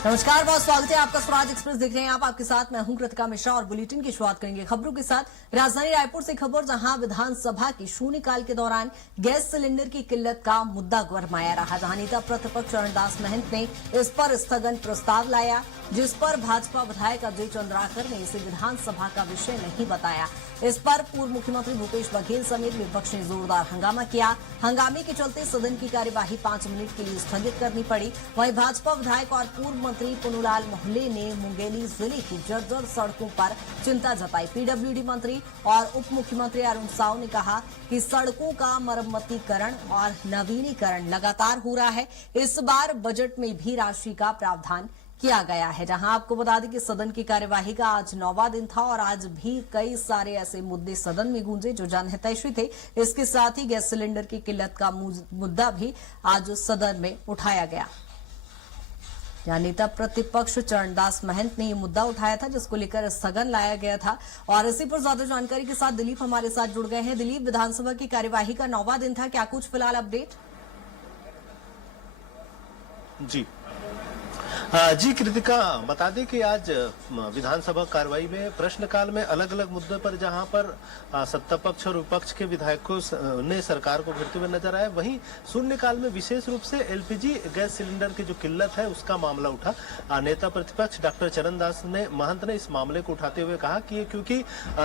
नमस्कार, बहुत स्वागत है आपका। स्वराज एक्सप्रेस देख रहे हैं आप। आपके साथ मैं हूं कृतिका मिश्रा और बुलेटिन की शुरुआत करेंगे खबरों के साथ। राजधानी रायपुर से खबर, जहां विधानसभा की शून्यकाल के दौरान गैस सिलेंडर की किल्लत का मुद्दा गरमाया रहा, जहां नेता प्रतिपक्ष चरणदास महंत ने इस पर स्थगन प्रस्ताव लाया, जिस पर भाजपा विधायक अजय चंद्राकर ने इसे विधानसभा का विषय नहीं बताया। इस पर पूर्व मुख्यमंत्री भूपेश बघेल समेत विपक्ष ने जोरदार हंगामा किया। हंगामे के चलते सदन की कार्यवाही 5 मिनट के लिए स्थगित करनी पड़ी। वहीं भाजपा विधायक और पूर्व मंत्री पुन्नूलाल मोहल्ले ने मुंगेली जिले की जर्जर सड़कों पर चिंता जताई। पीडब्ल्यूडी मंत्री और उप मुख्यमंत्री अरुण साव ने कहा कि सड़कों का मरम्मतीकरण और नवीनीकरण लगातार हो रहा है। इस बार बजट में भी राशि का प्रावधान किया गया है। जहां आपको बता दें कि सदन की कार्यवाही का आज 9वां दिन था और आज भी कई सारे ऐसे मुद्दे सदन में गूंजे जो जनहितैषी थे। इसके साथ ही गैस सिलेंडर की किल्लत का मुद्दा भी आज सदन में उठाया गया। यहाँ नेता प्रतिपक्ष चरणदास महंत ने ये मुद्दा उठाया था, जिसको लेकर स्थगन लाया गया था। और इसी पर ज्यादा जानकारी के साथ दिलीप हमारे साथ जुड़ गए हैं। दिलीप, विधानसभा की कार्यवाही का 9वां दिन था, क्या कुछ फिलहाल अपडेट? जी कृतिका, बता दें कि आज विधानसभा कार्रवाई में प्रश्नकाल में अलग अलग मुद्दों पर जहां पर सत्ता पक्ष और विपक्ष के विधायकों ने सरकार को घेरते हुए नजर आए, वहीं शून्यकाल में विशेष रूप से एलपीजी गैस सिलेंडर की जो किल्लत है उसका मामला उठा। नेता प्रतिपक्ष डॉक्टर चरणदास महंत ने इस मामले को उठाते हुए कहा कि क्योंकि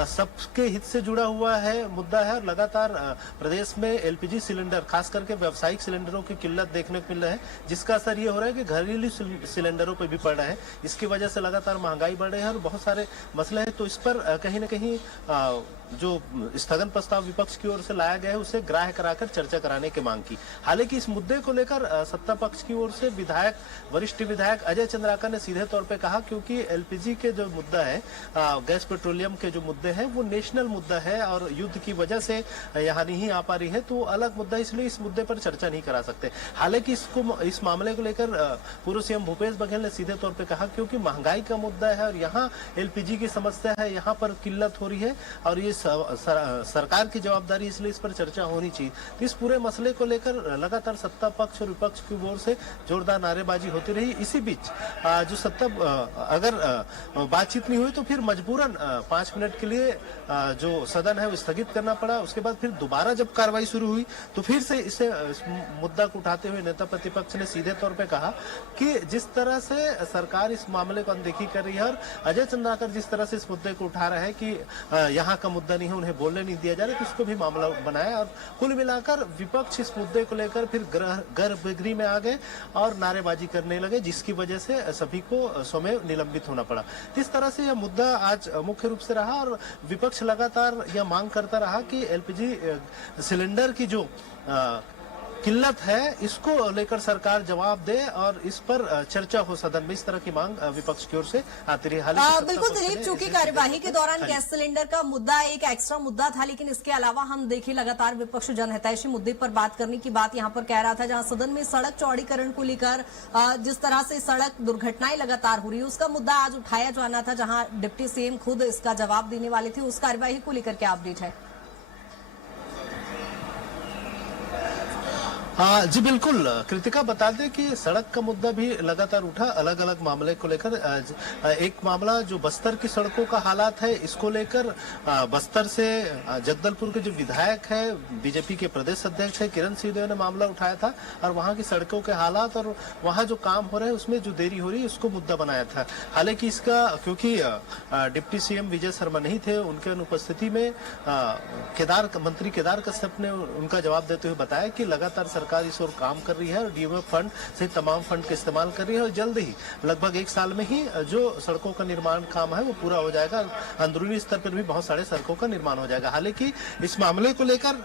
सबके हित से जुड़ा हुआ है मुद्दा है और लगातार प्रदेश में एलपीजी सिलेंडर खास करके व्यावसायिक सिलेंडरों की किल्लत देखने को मिल रहा है, जिसका असर ये हो रहा है कि घरेलू सिलेंडरों पर भी पड़ रहा है। इसकी वजह से लगातार महंगाई बढ़ रही है और बहुत सारे मसले हैं। तो इस पर कहीं न कहीं जो स्थगन प्रस्ताव विपक्ष की ओर से लाया गया है उसे ग्राह्य कराकर चर्चा कराने की मांग की। हालांकि इस मुद्दे को लेकर सत्ता पक्ष की ओर से वरिष्ठ विधायक अजय चंद्राकर ने सीधे तौर पे कहा क्योंकि एलपीजी के जो मुद्दा है, गैस पेट्रोलियम के जो मुद्दे हैं वो नेशनल मुद्दा है और युद्ध की वजह से यहाँ नहीं आ पा रही है, तो अलग मुद्दा, इसलिए इस मुद्दे पर चर्चा नहीं करा सकते। हालांकि इस मामले को लेकर पूर्व सीएम भूपेश बघेल ने सीधे तौर पर कहा क्योंकि महंगाई का मुद्दा है और यहाँ एलपीजी की समस्या है, यहाँ पर किल्लत हो रही है और ये सरकार की जवाबदारी, इसलिए इस पर चर्चा होनी चाहिए। तो इस पूरे मसले को लेकर लगातार सत्ता पक्ष और विपक्ष की ओर से जोरदार नारेबाजी होती रही। इसी बीच जो अगर बातचीत नहीं हुई तो फिर मजबूरन 5 मिनट के लिए जो सदन है वो स्थगित करना पड़ा। उसके बाद फिर दोबारा जब कार्रवाई शुरू हुई तो फिर से इस मुद्दा को उठाते हुए नेता प्रतिपक्ष ने सीधे तौर पर कहा कि जिस तरह से सरकार इस मामले को अनदेखी कर रही है और अजय चंद्राकर जिस तरह से इस मुद्दे को उठा रहा है कि यहाँ का मुद्दा नहीं है, उन्हें बोलने नहीं दिया जा रहा, तो उसको भी मामला बनाया और कुल मिलाकर विपक्ष इस मुद्दे को लेकर फिर गर्भगृह में आ गए और नारेबाजी करने लगे, जिसकी वजह से सभी को स्वयं निलंबित होना पड़ा। इस तरह से यह मुद्दा आज मुख्य रूप से रहा और विपक्ष लगातार यह मांग करता रहा कि एलपीजी सिलेंडर की जो किल्लत है इसको लेकर सरकार जवाब दे और इस पर चर्चा हो सदन में। इस तरह की मांग विपक्ष की ओर से आती रही। बिल्कुल दिलीप, चूंकि कार्यवाही के दौरान गैस सिलेंडर का मुद्दा एक एक्स्ट्रा मुद्दा था, लेकिन इसके अलावा हम देखें लगातार विपक्ष जनहितैषी मुद्दे पर बात करने की बात यहाँ पर कह रहा था, जहाँ सदन में सड़क चौड़ीकरण को लेकर जिस तरह से सड़क दुर्घटनाएं लगातार हो रही है उसका मुद्दा आज उठाया जाना था, जहाँ डिप्टी सीएम खुद इसका जवाब देने वाले थे। उस कार्यवाही को लेकर क्या अपडेट है? हाँ जी बिल्कुल कृतिका, बता दें कि सड़क का मुद्दा भी लगातार उठा अलग अलग मामले को लेकर। एक मामला जो बस्तर की सड़कों का हालात है, इसको लेकर बस्तर से जगदलपुर के जो विधायक है, बीजेपी के प्रदेश अध्यक्ष है किरण सिंहदेव ने मामला उठाया था और वहां की सड़कों के हालात और वहां जो काम हो रहे हैं उसमें जो देरी हो रही है उसको मुद्दा बनाया था। हालांकि इसका क्योंकि डिप्टी सीएम विजय शर्मा नहीं थे, उनके अनुपस्थिति में मंत्री केदार कश्यप ने उनका जवाब देते हुए बताया कि लगातार सरकार इस ओर काम कर रही है और डीएमएफ फंड से तमाम फंड का इस्तेमाल कर रही है और जल्द ही लगभग 1 साल में ही जो सड़कों का निर्माण काम है वो पूरा हो जाएगा। अंदरूनी स्तर पर भी बहुत सारे सड़कों का निर्माण हो जाएगा। हालांकि इस मामले को लेकर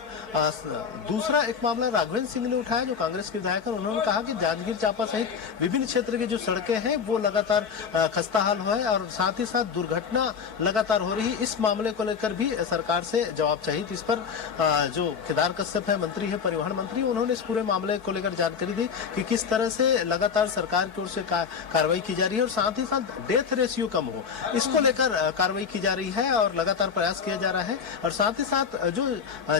दूसरा एक मामला राघवेंद्र सिंह ने उठाया जो कांग्रेस के विधायक है। उन्होंने कहा कि जांजगीर चांपा सहित विभिन्न क्षेत्र की जो सड़कें हैं वो लगातार खस्ता हाल है और साथ ही साथ दुर्घटना लगातार हो रही है। इस मामले को लेकर भी सरकार से जवाब चाहिए। इस पर जो केदार कश्यप है, मंत्री है, परिवहन मंत्री, उन्होंने इस पूरे मामले को लेकर जानकारी दी कि किस तरह से लगातार सरकार की ओर से कार्रवाई की जा रही है और साथ ही साथ डेथ रेशियो कम हो, इसको लेकर कार्रवाई की जा रही है और लगातार प्रयास किया जा रहा है। और साथ ही साथ जो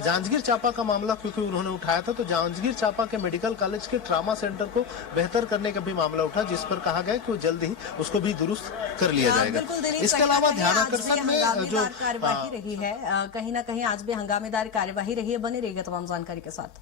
जांजगीर चांपा का मामला क्योंकि उन्होंने उठाया था, तो जांजगीर चांपा के मेडिकल कॉलेज के ट्रामा सेंटर को बेहतर करने का भी मामला उठा, जिस पर कहा गया कि वो जल्द ही उसको भी दुरुस्त कर लिया जाएगा। इसके अलावा ध्यानाकर्षण में जो कार्यवाही रही है, कहीं ना कहीं आज भी हंगामेदार कार्यवाही रही है। बने रहिएगा तमाम जानकारी के साथ।